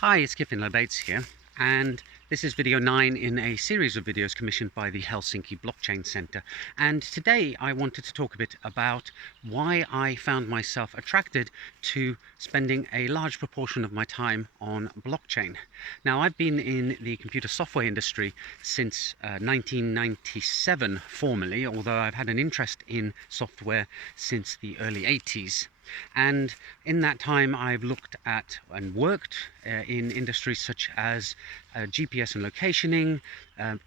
Hi, it's Kiffin Bates here, and this is video 9 in a series of videos commissioned by the Helsinki Blockchain Center. And today I wanted to talk a bit about why I found myself attracted to spending a large proportion of my time on blockchain. Now, I've been in the computer software industry since 1997 formally, although I've had an interest in software since the early 80s. And in that time, I've looked at and worked in industries such as GPS and locationing,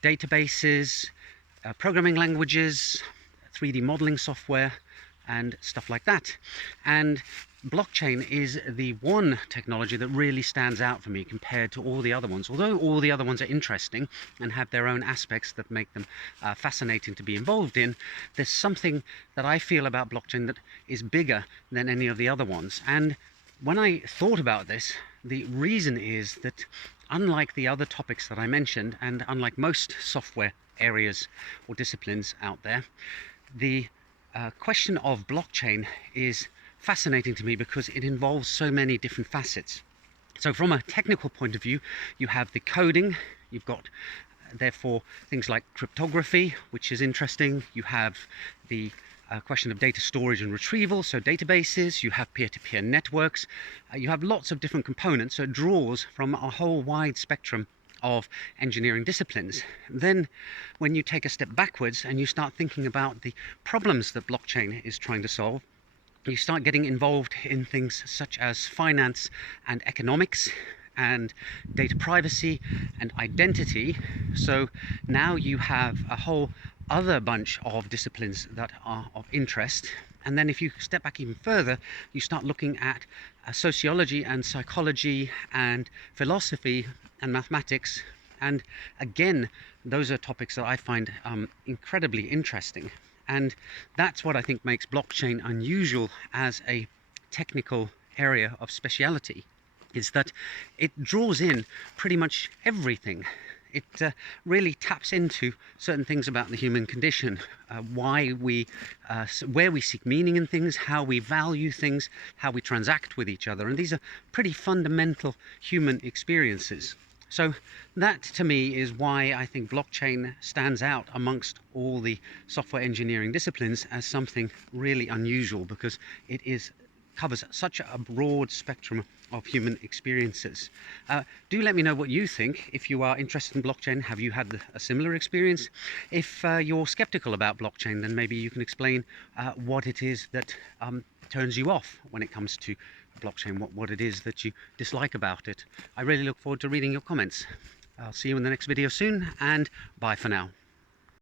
databases, programming languages, 3D modeling software, and stuff like that. And blockchain is the one technology that really stands out for me compared to all the other ones. Although all the other ones are interesting and have their own aspects that make them fascinating to be involved in, there's something that I feel about blockchain that is bigger than any of the other ones. And when I thought about this, the reason is that unlike the other topics that I mentioned, and unlike most software areas or disciplines out there, the question of blockchain is fascinating to me because it involves so many different facets. So from a technical point of view, you have the coding, you've got therefore things like cryptography, which is interesting. You have the question of data storage and retrieval, so databases, you have peer-to-peer networks, you have lots of different components, so it draws from a whole wide spectrum of engineering disciplines. Then when you take a step backwards and you start thinking about the problems that blockchain is trying to solve, you start getting involved in things such as finance and economics and data privacy and identity. So now you have a whole other bunch of disciplines that are of interest. And then if you step back even further, you start looking at sociology and psychology and philosophy and mathematics. And again, those are topics that I find incredibly interesting. And that's what I think makes blockchain unusual as a technical area of speciality, is that it draws in pretty much everything. It really taps into certain things about the human condition, where we seek meaning in things, how we value things, how we transact with each other. And these are pretty fundamental human experiences. So that, to me, is why I think blockchain stands out amongst all the software engineering disciplines as something really unusual, because it covers such a broad spectrum of human experiences. Do let me know what you think. If you are interested in blockchain, have you had a similar experience? If you're skeptical about blockchain, then maybe you can explain what it is that turns you off when it comes to blockchain, what it is that you dislike about it. I really look forward to reading your comments. I'll see you in the next video soon, and bye for now.